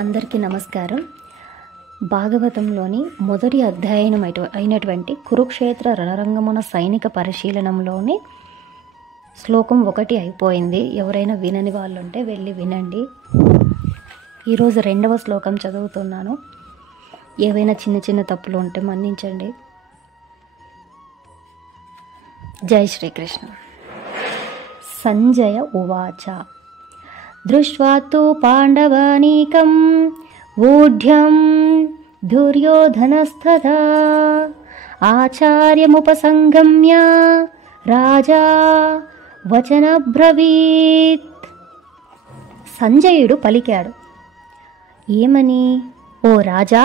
అందరికీ నమస్కారం. భాగవతంలోని మొదటి అధ్యాయం అయినటువంటి కురుక్షేత్ర రణరంగమున సైనిక పరిశీలనంలోని శ్లోకం 1 అయిపోయింది. ఎవరైనా వినని వాళ్ళు ఉంటే వెళ్ళి వినండి. ఈరోజు 2వ శ్లోకం చదువుతున్నాను. ఏవైనా చిన్న చిన్న తప్పులు ఉంటే మన్నించండి. జై శ్రీకృష్ణ. సంజయ ఉవాచ దృష్ట్వా తు పాండవానీకం ఊఢ్యం దుర్యోధనస్తథా ఆచార్యముపసంగమ్య రాజా వచనబ్రవీత్. సంజయుడు పలికాడు, ఏమని? ఓ రాజా,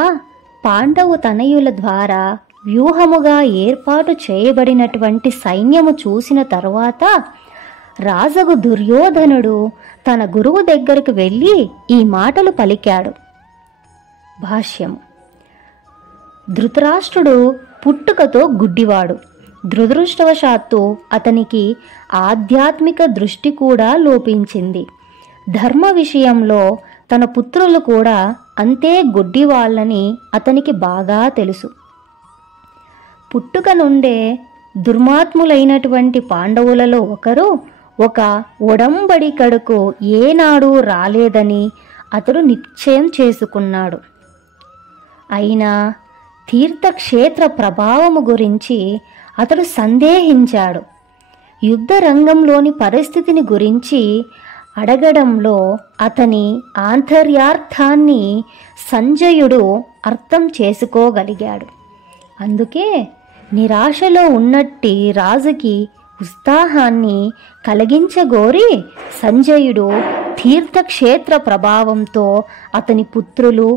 పాండవు తనయుల ద్వారా వ్యూహముగా ఏర్పాటు చేయబడినటువంటి సైన్యము చూసిన తరువాత రాజగు దుర్యోధనుడు తన గురువు దగ్గరకు వెళ్ళి ఈ మాటలు పలికాడు. భాష్యము: ధృతరాష్ట్రుడు పుట్టుకతో గుడ్డివాడు. దురదృష్టవశాత్తు అతనికి ఆధ్యాత్మిక దృష్టి కూడా లోపించింది. ధర్మ విషయంలో తన పుత్రులు కూడా అంతే గుడ్డివాళ్ళని అతనికి బాగా తెలుసు. పుట్టుక నుండే దుర్మాత్ములైనటువంటి పాండవులలో ఒకరు ఒక ఒడంబడికడకు ఏనాడు రాలేదని అతడు నిశ్చయం చేసుకున్నాడు. అయినా తీర్థక్షేత్ర ప్రభావము గురించి అతడు సందేహించాడు. యుద్ధ రంగంలోని పరిస్థితిని గురించి అడగడంలో అతని ఆంతర్యార్థాన్ని సంజయుడు అర్థం చేసుకోగలిగాడు. అందుకే నిరాశలో ఉన్నట్టి రాజుకి ఉత్సాహాన్ని కలిగించగోరి సంజయుడు తీర్థక్షేత్ర ప్రభావంతో అతని పుత్రులు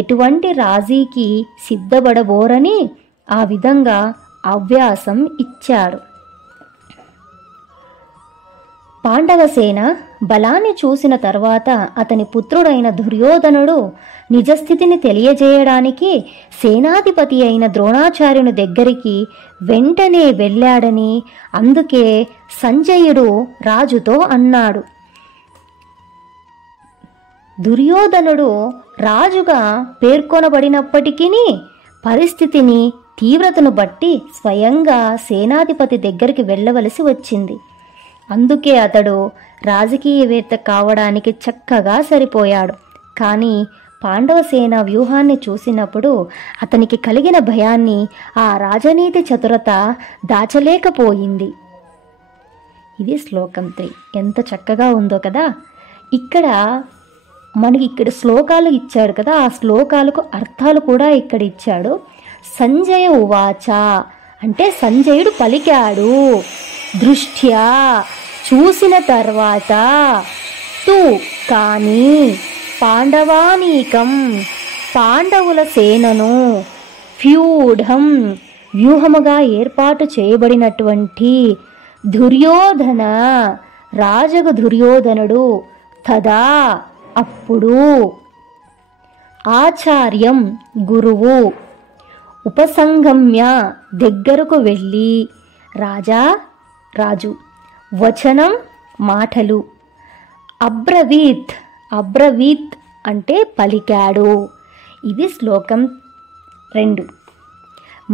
ఎటువంటి రాజీకి సిద్ధపడబోరని ఆ విధంగా అవ్యాసం ఇచ్చాడు. పాండవసేన బలాన్ని చూసిన తర్వాత అతని పుత్రుడైన దుర్యోధనుడు నిజస్థితిని తెలియజేయడానికి సేనాధిపతి అయిన ద్రోణాచార్యుని దగ్గరికి వెంటనే వెళ్ళాడని అందుకే సంజయుడు రాజుతో అన్నాడు. దుర్యోధనుడు రాజుగా పేర్కొనబడినప్పటికీ పరిస్థితిని తీవ్రతను బట్టి స్వయంగా సేనాధిపతి దగ్గరికి వెళ్ళవలసి వచ్చింది. అందుకే అతడు రాజకీయవేత్త కావడానికి చక్కగా సరిపోయాడు. కానీ పాండవసేన వ్యూహాన్ని చూసినప్పుడు అతనికి కలిగిన భయాన్ని ఆ రాజనీతి చతురత దాచలేకపోయింది. ఇది శ్లోకం 3. ఎంత చక్కగా ఉందో కదా. ఇక్కడ శ్లోకాలు ఇచ్చాడు కదా, ఆ శ్లోకాలకు అర్థాలు కూడా ఇక్కడ ఇచ్చాడు. సంజయ ఉవాచ అంటే సంజయుడు పలికాడు, దృష్ట్యా చూసిన తర్వాత, తు కానీ పాండవానీకం పాండవుల సేనను, వ్యూఢం వ్యూహముగా ఏర్పాటు చేయబడినటువంటి, దుర్యోధన రాజగు దుర్యోధనుడు, తదా అప్పుడు, ఆచార్యం గురువు, ఉపసంగమ్య దగ్గరకు వెళ్ళి, రాజు వచనం మాటలు, అబ్రవీత్ అంటే పలికాడు. ఇది శ్లోకం 2.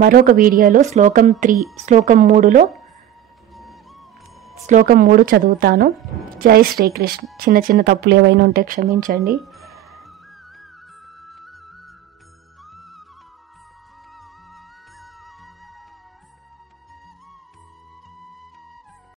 మరొక వీడియోలో శ్లోకం 3 చదువుతాను. జై శ్రీకృష్ణ. చిన్న చిన్న తప్పులు ఏవైనా ఉంటే క్షమించండి.